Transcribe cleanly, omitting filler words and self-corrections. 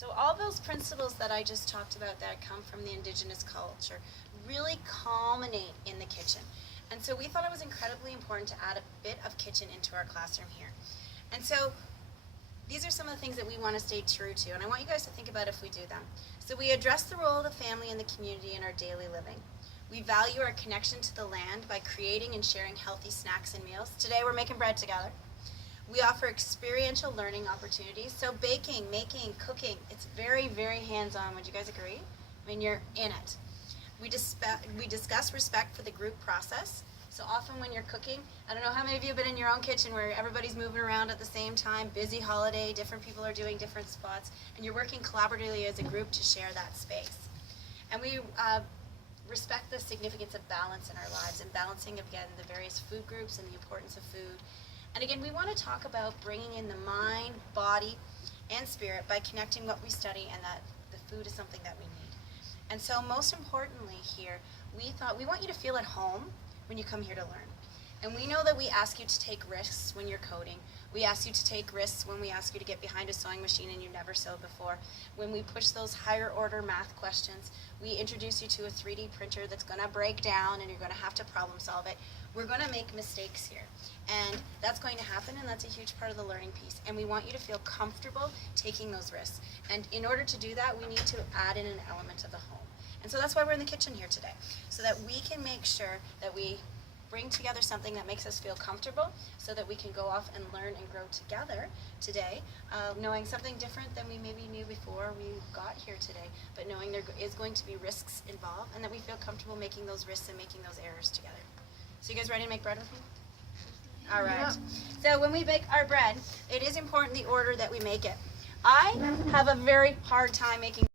So all those principles that I just talked about that come from the indigenous culture really culminate in the kitchen. And so we thought it was incredibly important to add a bit of kitchen into our classroom here. And so these are some of the things that we want to stay true to, and I want you guys to think about if we do them. So we address the role of the family and the community in our daily living. We value our connection to the land by creating and sharing healthy snacks and meals. Today we're making bread together. We offer experiential learning opportunities. So baking, making, cooking, it's very, very hands-on. Would you guys agree? I mean, you're in it. We discuss respect for the group process. So often when you're cooking, I don't know how many of you have been in your own kitchen where everybody's moving around at the same time, busy holiday, different people are doing different spots, and you're working collaboratively as a group to share that space. And we respect the significance of balance in our lives and balancing, again, the various food groups and the importance of food. And again, we want to talk about bringing in the mind, body, and spirit by connecting what we study and that the food is something that we need. And so most importantly here, we thought we want you to feel at home when you come here to learn. And we know that we ask you to take risks when you're coding. We ask you to take risks when we ask you to get behind a sewing machine and you've never sewed before. When we push those higher order math questions, we introduce you to a 3D printer that's going to break down and you're going to have to problem solve it. We're going to make mistakes here. And that's going to happen, and that's a huge part of the learning piece. And we want you to feel comfortable taking those risks. And in order to do that, we need to add in an element of the home. And so that's why we're in the kitchen here today, so that we can make sure that we bring together something that makes us feel comfortable so that we can go off and learn and grow together today, knowing something different than we maybe knew before we got here today, but knowing there is going to be risks involved and that we feel comfortable making those risks and making those errors together. So you guys ready to make bread with me? All right. Yeah. So when we bake our bread, it is important the order that we make it. I have a very hard time making